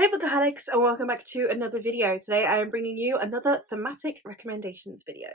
Hey Bookaholics, and welcome back to another video. Today I am bringing you another thematic recommendations video.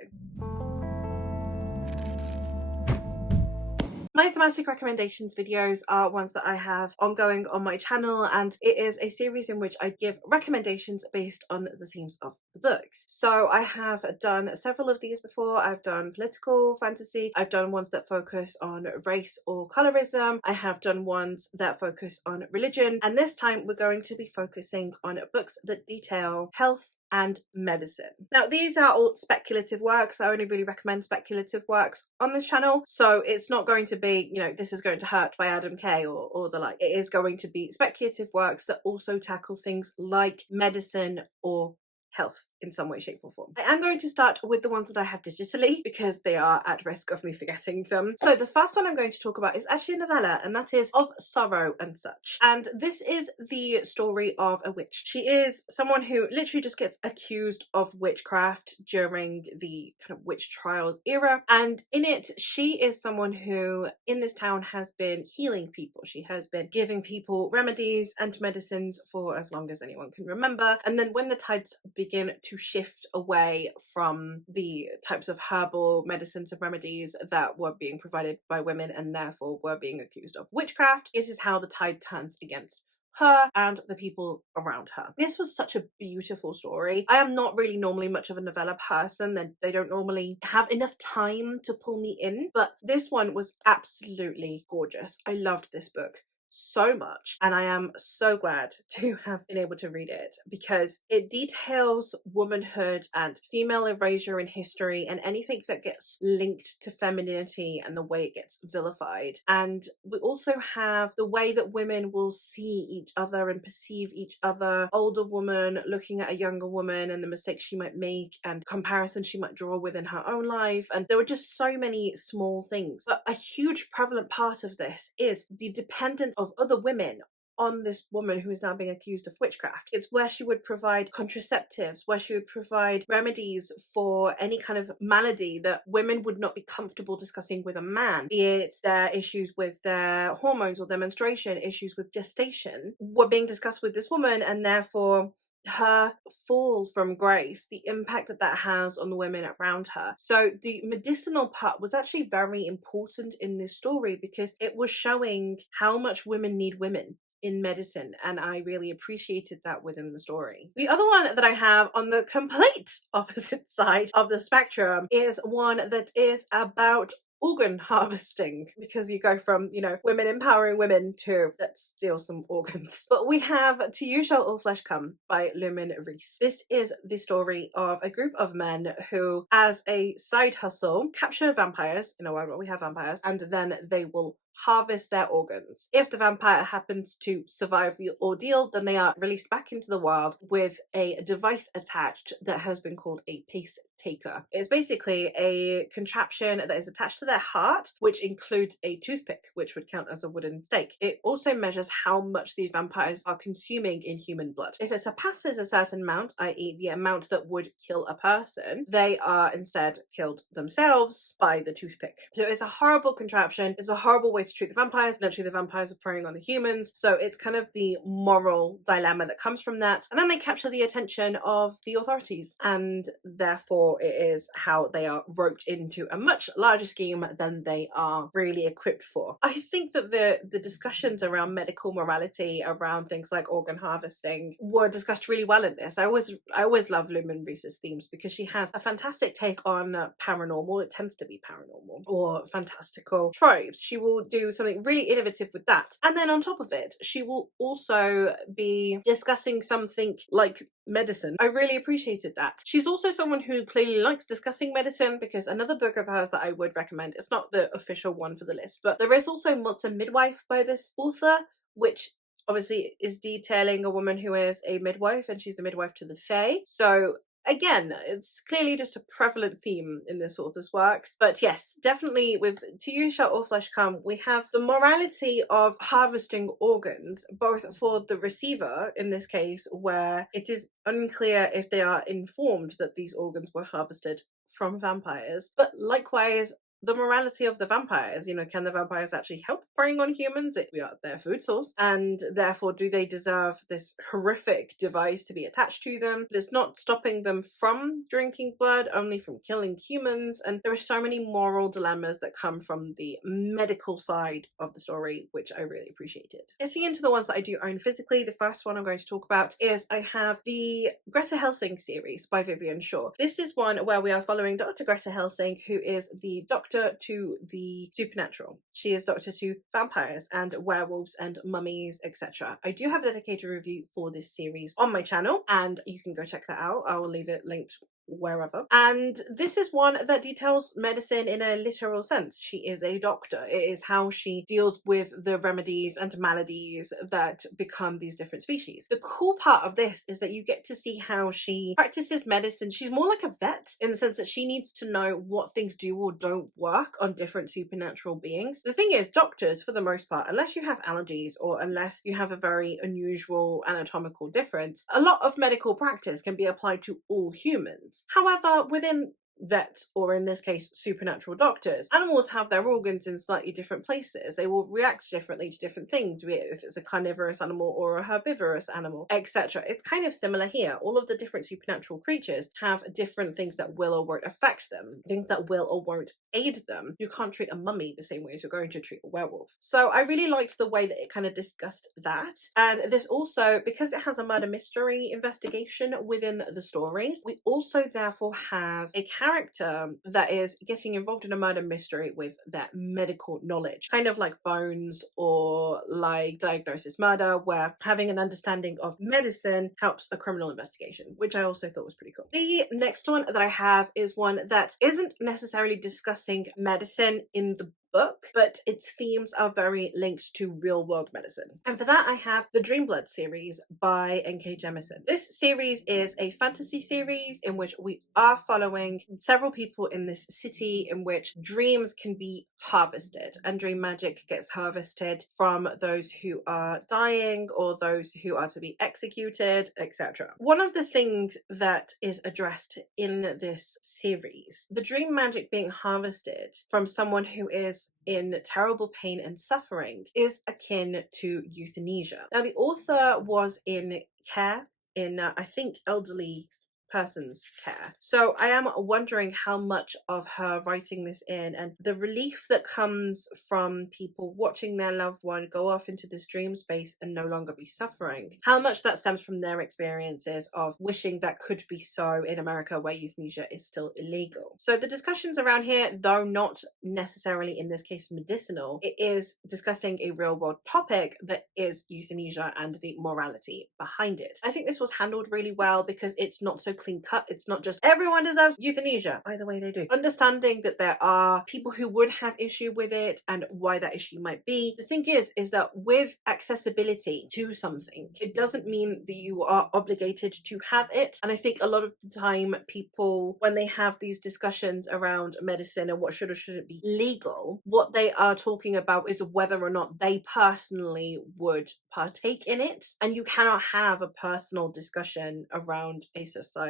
My thematic recommendations videos are ones that I have ongoing on my channel, and it is a series in which I give recommendations based on the themes of the books. So I have done several of these before. I've done political fantasy, I've done ones that focus on race or colorism, I have done ones that focus on religion, and this time we're going to be focusing on books that detail health and medicine. Now these are all speculative works. I only really recommend speculative works on this channel, so it's not going to be, you know, this is going to hurt by Adam Kay or the like. It is going to be speculative works that also tackle things like medicine or health in some way, shape or form. I am going to start with the ones that I have digitally because they are at risk of me forgetting them. So the first one I'm going to talk about is actually a novella, and that is Of Sorrow and Such. And this is the story of a witch. She is someone who literally just gets accused of witchcraft during the kind of witch trials era, and in it she is someone who in this town has been healing people. She has been giving people remedies and medicines for as long as anyone can remember, and then when the tides begin to shift away from the types of herbal medicines and remedies that were being provided by women and therefore were being accused of witchcraft, this is how the tide turns against her and the people around her. This was such a beautiful story. I am not really normally much of a novella person, and they don't normally have enough time to pull me in, but this one was absolutely gorgeous. I loved this book so much, and I am so glad to have been able to read it because it details womanhood and female erasure in history and anything that gets linked to femininity and the way it gets vilified. And we also have the way that women will see each other and perceive each other. Older woman looking at a younger woman and the mistakes she might make and comparisons she might draw within her own life. And there were just so many small things, but a huge prevalent part of this is the dependence of other women on this woman who is now being accused of witchcraft. It's where she would provide contraceptives, where she would provide remedies for any kind of malady that women would not be comfortable discussing with a man, be it their issues with their hormones or their menstruation, issues with gestation, were being discussed with this woman, and therefore her fall from grace, the impact that that has on the women around her. So the medicinal part was actually very important in this story because it was showing how much women need women in medicine, and I really appreciated that within the story. The other one that I have on the complete opposite side of the spectrum is one that is about organ harvesting, because you go from, you know, women empowering women to let's steal some organs. But we have To You Shall All Flesh Come by Lumen Reese. This is the story of a group of men who, as a side hustle, capture vampires in a world where we have vampires, and then they will harvest their organs. If the vampire happens to survive the ordeal, then they are released back into the wild with a device attached that has been called a pace taker. It's basically a contraption that is attached to their heart, which includes a toothpick, which would count as a wooden stake. It also measures how much these vampires are consuming in human blood. If it surpasses a certain amount, i.e. the amount that would kill a person, they are instead killed themselves by the toothpick. So it's a horrible contraption. It's a horrible way to treat the vampires. Naturally, the vampires are preying on the humans, so it's kind of the moral dilemma that comes from that. And then they capture the attention of the authorities, and therefore it is how they are roped into a much larger scheme than they are really equipped for. I think that the discussions around medical morality around things like organ harvesting were discussed really well in this. I always love Lumen Reese's themes because she has a fantastic take on paranormal. It tends to be paranormal or fantastical tropes. She will do something really innovative with that, and then on top of it she will also be discussing something like medicine. I really appreciated that. She's also someone who clearly likes discussing medicine, because another book of hers that I would recommend, it's not the official one for the list, but there is also Modern Midwife by this author, which obviously is detailing a woman who is a midwife, and she's the midwife to the Fae. So again, it's clearly just a prevalent theme in this author's works. But yes, definitely with To You Shall All Flesh Come, we have the morality of harvesting organs, both for the receiver, in this case, where it is unclear if they are informed that these organs were harvested from vampires, but likewise the morality of the vampires. Can the vampires actually help preying on humans if we are their food source? And therefore, do they deserve this horrific device to be attached to them? But it's not stopping them from drinking blood, only from killing humans. And there are so many moral dilemmas that come from the medical side of the story, which I really appreciated. Getting into the ones that I do own physically, the first one I'm going to talk about is I have the Greta Helsing series by Vivian Shaw. This is one where we are following Dr. Greta Helsing, who is the doctor to the supernatural. She is doctor to vampires and werewolves and mummies, etc. I do have a dedicated review for this series on my channel, and you can go check that out. I will leave it linked wherever. And this is one that details medicine in a literal sense. She is a doctor. It is how she deals with the remedies and maladies that become these different species. The cool part of this is that you get to see how she practices medicine. She's more like a vet in the sense that she needs to know what things do or don't work on different supernatural beings. The thing is, doctors, for the most part, unless you have allergies or unless you have a very unusual anatomical difference, a lot of medical practice can be applied to all humans. However, within vets, or in this case supernatural doctors, animals have their organs in slightly different places. They will react differently to different things, be it if it's a carnivorous animal or a herbivorous animal, etc. It's kind of similar here. All of the different supernatural creatures have different things that will or won't affect them, things that will or won't aid them. You can't treat a mummy the same way as you're going to treat a werewolf. So I really liked the way that it kind of discussed that. And this also, because it has a murder mystery investigation within the story, we also therefore have a character that is getting involved in a murder mystery with that medical knowledge, kind of like Bones or like Diagnosis Murder, where having an understanding of medicine helps a criminal investigation, which I also thought was pretty cool. The next one that I have is one that isn't necessarily discussing medicine in the book, but its themes are very linked to real-world medicine. And for that, I have the Dreamblood series by N.K. Jemisin. This series is a fantasy series in which we are following several people in this city in which dreams can be harvested, and dream magic gets harvested from those who are dying or those who are to be executed, etc. One of the things that is addressed in this series, the dream magic being harvested from someone who is in terrible pain and suffering, is akin to euthanasia. Now, the author was in care, in I think elderly person's care. So I am wondering how much of her writing this in and the relief that comes from people watching their loved one go off into this dream space and no longer be suffering, how much that stems from their experiences of wishing that could be so in America, where euthanasia is still illegal. So the discussions around here, though not necessarily in this case medicinal, it is discussing a real world topic that is euthanasia and the morality behind it. I think this was handled really well because it's not so clean cut. It's not just everyone deserves euthanasia. By the way, they do. Understanding that there are people who would have issue with it and why that issue might be. The thing is that with accessibility to something, it doesn't mean that you are obligated to have it. And I think a lot of the time people, when they have these discussions around medicine and what should or shouldn't be legal, what they are talking about is whether or not they personally would partake in it. And you cannot have a personal discussion around a societal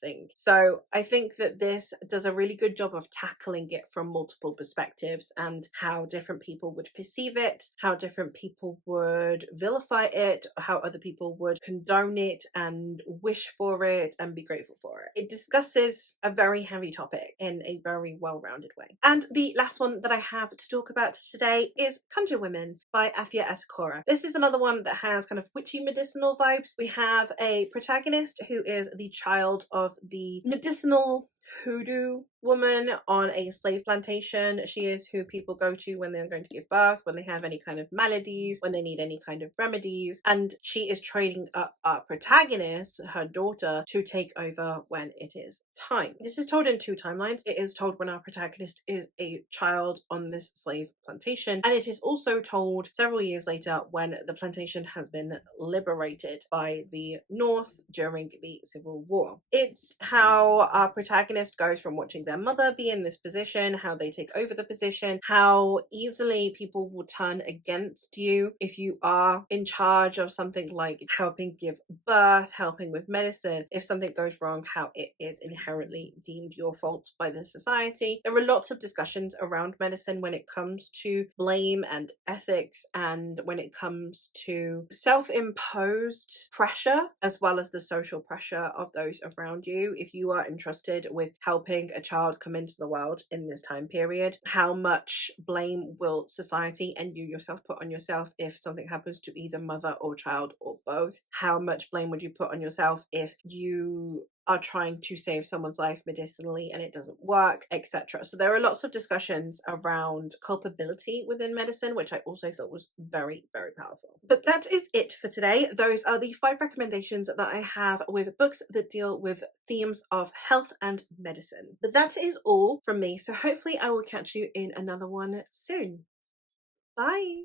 thing. So I think that this does a really good job of tackling it from multiple perspectives and how different people would perceive it, how different people would vilify it, how other people would condone it and wish for it and be grateful for it. It discusses a very heavy topic in a very well-rounded way. And the last one that I have to talk about today is Conjure Women by Afia Etakora. This is another one that has kind of witchy medicinal vibes. We have a protagonist who is the child of the medicinal hoodoo woman on a slave plantation. She is who people go to when they're going to give birth, when they have any kind of maladies, when they need any kind of remedies, and she is training up our protagonist, her daughter, to take over when it is time. This is told in two timelines. It is told when our protagonist is a child on this slave plantation, and it is also told several years later when the plantation has been liberated by the North during the Civil War. It's how our protagonist goes from watching their mother be in this position, how they take over the position, how easily people will turn against you if you are in charge of something like helping give birth, helping with medicine. If something goes wrong, how it is inherently deemed your fault by the society. There are lots of discussions around medicine when it comes to blame and ethics, and when it comes to self-imposed pressure as well as the social pressure of those around you. If you are entrusted with helping a child come into the world in this time period, how much blame will society and you yourself put on yourself if something happens to either mother or child or both? How much blame would you put on yourself if you are trying to save someone's life medicinally and it doesn't work, etc. So there are lots of discussions around culpability within medicine, which I also thought was very, very powerful. But that is it for today. Those are the 5 recommendations that I have with books that deal with themes of health and medicine. But that is all from me, so hopefully I will catch you in another one soon. Bye!